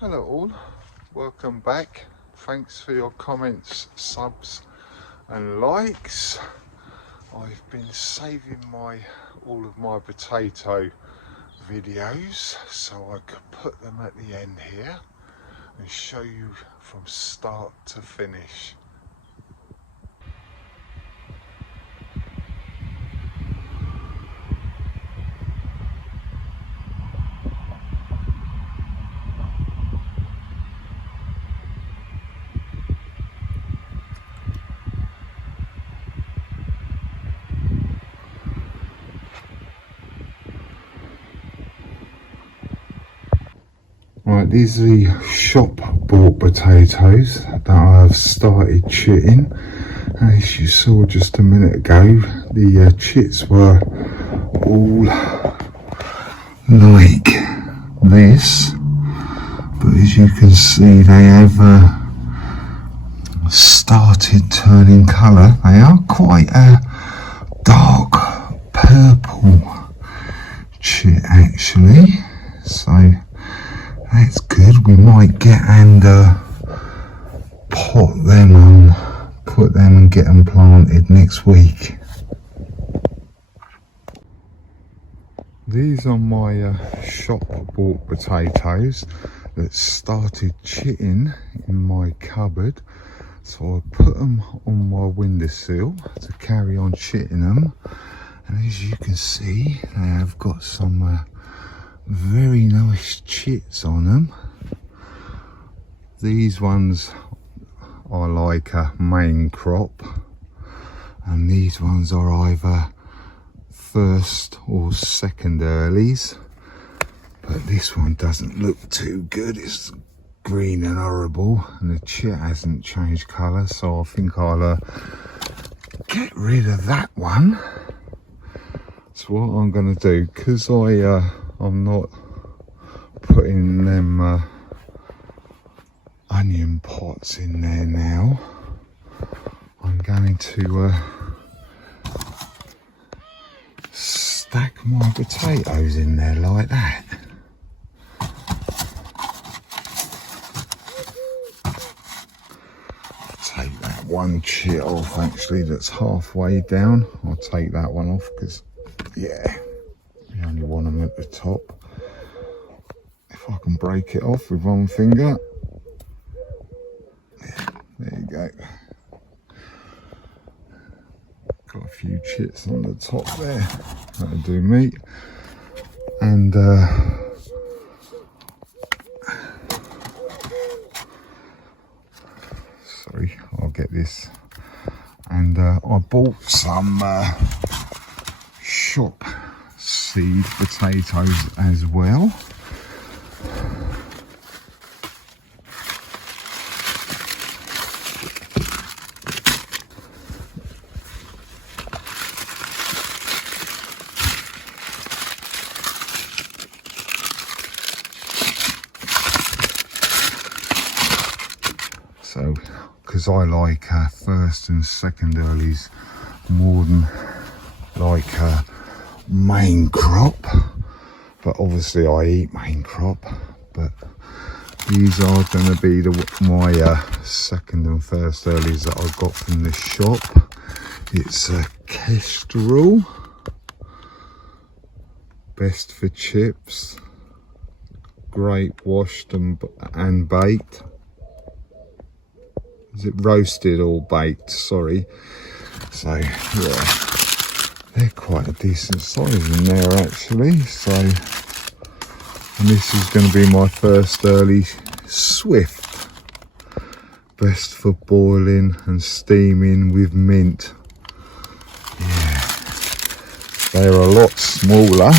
Hello all, welcome back. Thanks for your comments, subs and likes. I've been saving all of my potato videos so I could put them at the end here and show you from start to finish. Right, these are the shop bought potatoes that I've started chitting. As you saw just a minute ago, the chits were all like this, but as you can see they have started turning colour. They are quite a dark purple chit actually, so that's good. We might get and put them and get them planted next week. These are my shop bought potatoes that started chitting in my cupboard, so I put them on my windowsill to carry on chitting them, and as you can see they have got some very nice chits on them. These ones are like a main crop, and these ones are either first or second earlies, but this one doesn't look too good. It's green and horrible, and the chit hasn't changed colour, so I think I'll get rid of that one. So what I'm going to do, because I'm not putting them onion pots in there now, I'm going to stack my potatoes in there like that. Take that one chit off actually that's halfway down. I'll take that one off because, yeah, we only want them at the top. If I can break it off with one finger. Yeah, there you go. Got a few chits on the top there. That'll do me. And sorry, I'll get this. And I bought some shop seed potatoes as well. So, because I like first and second earlies more than like main crop, but obviously I eat main crop, but these are going to be my second and first earlies that I got from the shop. It's a Kestrel, best for chips, grape washed and baked. Is it roasted or baked? Sorry. So yeah, they're quite a decent size in there actually. So, and this is going to be my first early Swift, best for boiling and steaming with mint. Yeah, they're a lot smaller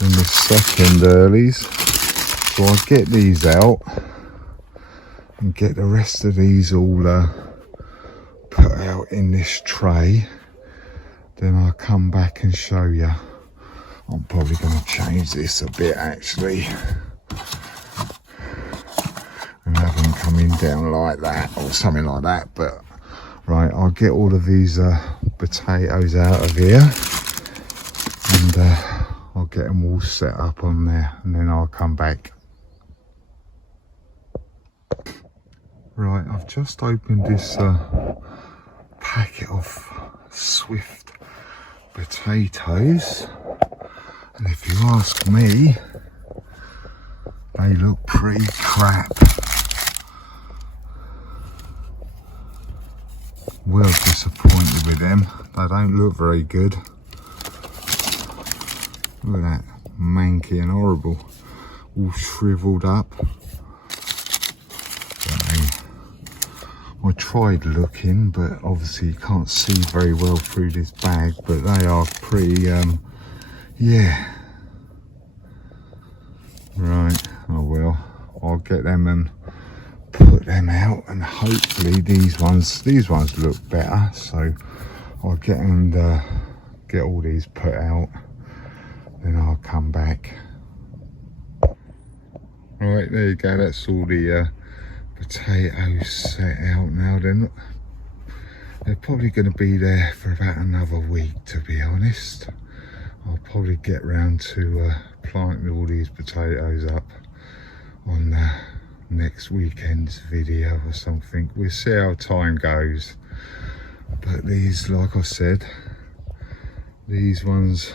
than the second earlies. So I'll get these out and get the rest of these all put out in this tray. Then I'll come back and show you. I'm probably going to change this a bit actually and have them coming down like that or something like that. But right, I'll get all of these potatoes out of here and I'll get them all set up on there, and then I'll come back. Right, I've just opened this packet of Swift potatoes, and if you ask me, they look pretty crap. Well disappointed with them. They don't look very good. Look at that, manky and horrible, all shriveled up. I tried looking, but obviously you can't see very well through this bag, but they are pretty, yeah. Right, oh well, I'll get them and put them out, and hopefully these ones look better, so I'll get them and get all these put out, then I'll come back. Right, there you go, that's all the potatoes set out now. They're probably going to be there for about another week, to be honest. I'll probably get round to planting all these potatoes up on next weekend's video or something. We'll see how time goes, but these, like I said, these ones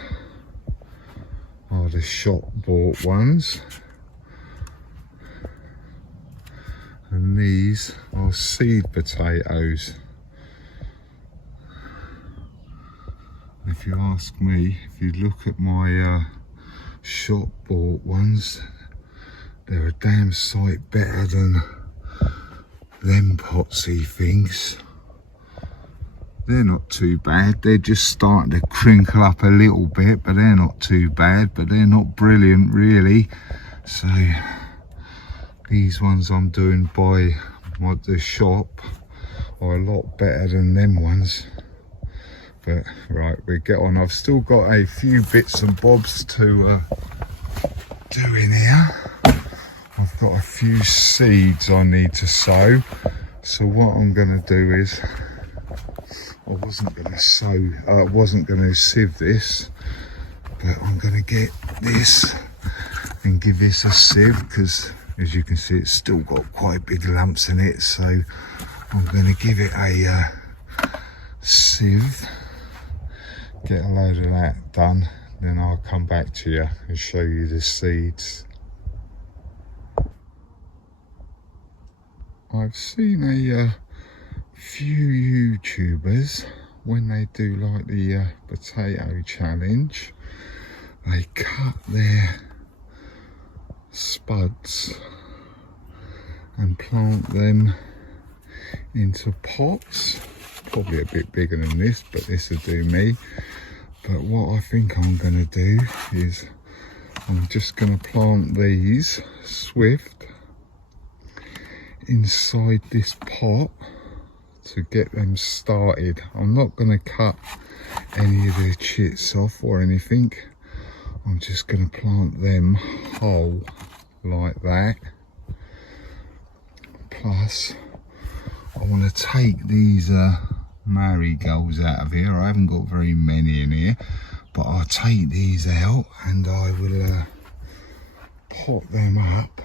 are the shop bought ones, and these are seed potatoes. If you ask me, if you look at my shop bought ones, they're a damn sight better than them potsy things. They're not too bad. They're just starting to crinkle up a little bit, but they're not too bad, but they're not brilliant really. So these ones I'm doing by the shop are a lot better than them ones. But right, we get on. I've still got a few bits and bobs to do in here. I've got a few seeds I need to sow. So what I'm going to do is, I wasn't going to sieve this, but I'm going to get this and give this a sieve, because as you can see it's still got quite big lumps in it, so I'm going to give it a sieve, get a load of that done, then I'll come back to you and show you the seeds. I've seen a few YouTubers, when they do like the potato challenge, they cut their spuds and plant them into pots, probably a bit bigger than this, but this will do me. But what I think I'm going to do is I'm just going to plant these Swift inside this pot to get them started. I'm not going to cut any of the chits off or anything. I'm just going to plant them whole like that. Plus I want to take these marigolds out of here. I haven't got very many in here, but I'll take these out and I will pot them up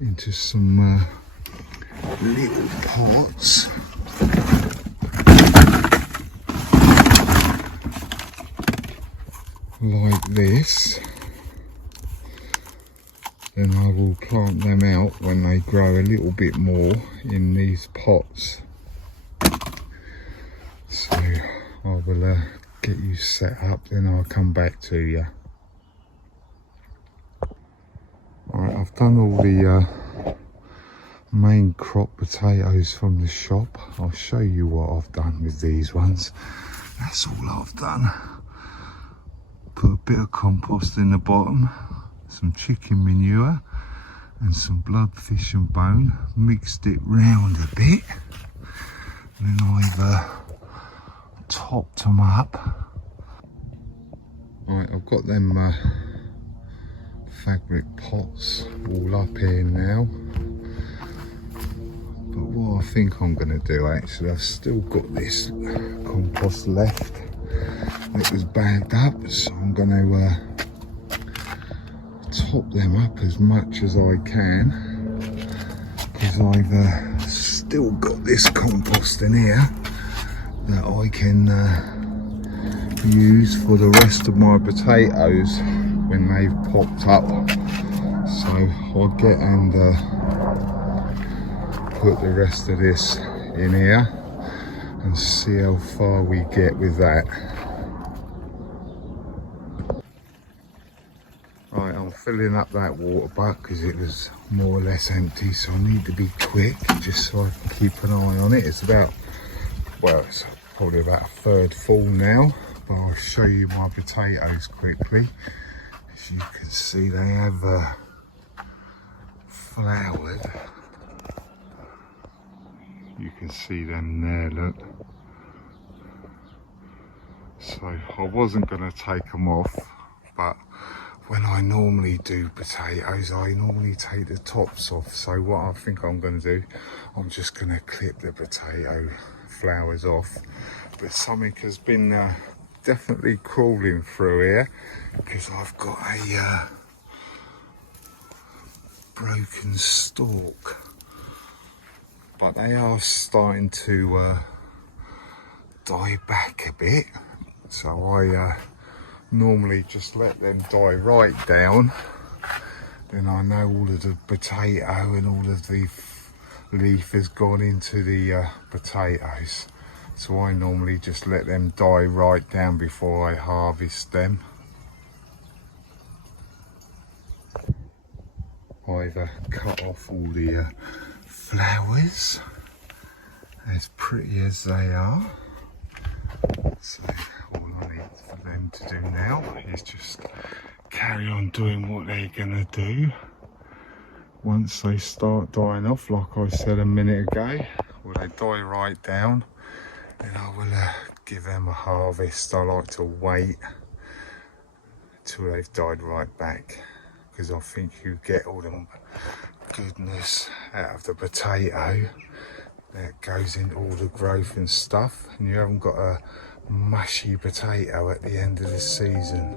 into some little pots. Like this. Then I will plant them out when they grow a little bit more in these pots. So I will get you set up, then I'll come back to you. Alright, I've done all the main crop potatoes from the shop. I'll show you what I've done with these ones. That's all I've done. Put a bit of compost in the bottom, some chicken manure and some blood, fish and bone, mixed it round a bit, and then I've topped them up. Right, I've got them fabric pots all up here now, but what I think I'm going to do, actually, I've still got this compost left. It was bagged up, so I'm going to top them up as much as I can, because I've still got this compost in here that I can use for the rest of my potatoes when they've popped up. So I'll get and put the rest of this in here and see how far we get with that. Right, I'm filling up that water butt because it was more or less empty, so I need to be quick just so I can keep an eye on it. It's about, well, it's probably about a third full now, but I'll show you my potatoes quickly. As you can see, they have flowered. You can see them there, look. So I wasn't going to take them off, but when I normally do potatoes, I normally take the tops off. So what I think I'm going to do, I'm just going to clip the potato flowers off. But something has been definitely crawling through here, because I've got a broken stalk. But they are starting to die back a bit. So I normally just let them die right down. Then I know all of the potato and all of the leaf has gone into the potatoes. So I normally just let them die right down before I harvest them. I've cut off all the flowers, as pretty as they are. So all I need for them to do now is just carry on doing what they're gonna do. Once they start dying off, like I said a minute ago, well, they die right down, then I will give them a harvest. I like to wait till they've died right back, because I think you get all the goodness out of the potato that goes into all the growth and stuff, and you haven't got a mushy potato at the end of the season.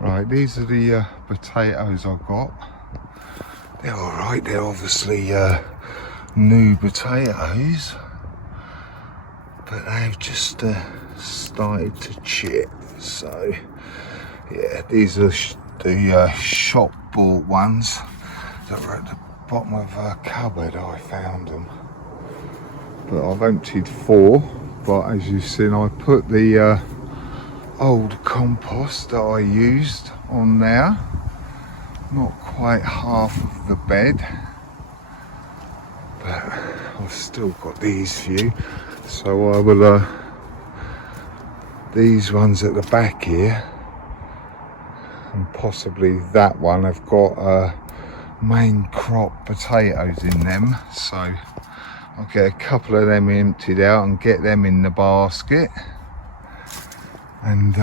Right, these are the potatoes I've got. They're alright, they're obviously new potatoes, but they've just started to chip. So yeah, these are the shop bought ones that were at the bottom of a cupboard. I found them, but I've emptied 4. But as you've seen, I put the old compost that I used on there, not quite half of the bed, but I've still got these few. So I will these ones at the back here, and possibly that one, have got main crop potatoes in them, so I'll get a couple of them emptied out and get them in the basket, and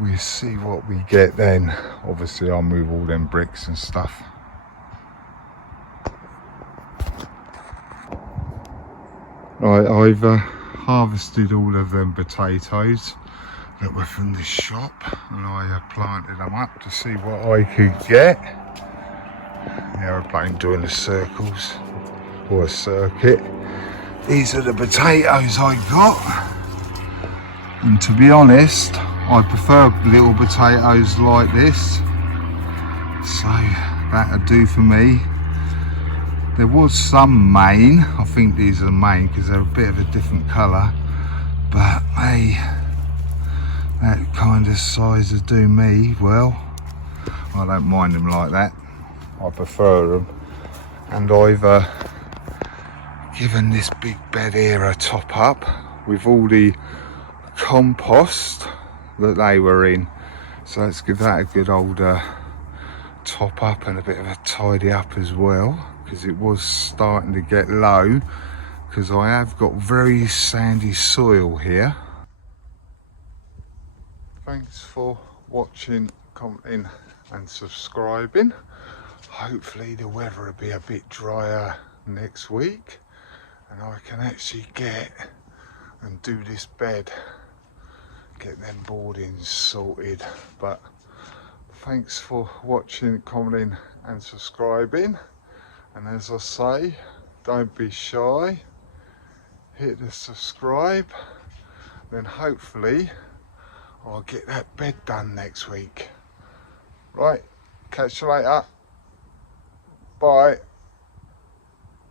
we'll see what we get then. Obviously I'll move all them bricks and stuff. Right, I've harvested all of them potatoes that were from the shop, and I planted them up to see what I could get. The aeroplane doing the circles, or a circuit. These are the potatoes I got, and to be honest, I prefer little potatoes like this, so that'll do for me. There was some Maine, I think these are Maine because they're a bit of a different colour, but that kind of size would do me well. I don't mind them like that, I prefer them. And I've given this big bed here a top up with all the compost that they were in, so let's give that a good old top up and a bit of a tidy up as well, because it was starting to get low, because I have got very sandy soil here. Thanks for watching, commenting and subscribing. Hopefully the weather will be a bit drier next week and I can actually get and do this bed, get them boardings sorted. But thanks for watching, commenting and subscribing, and as I say, don't be shy, hit the subscribe, then hopefully I'll get that bed done next week. Right, catch you later, bye.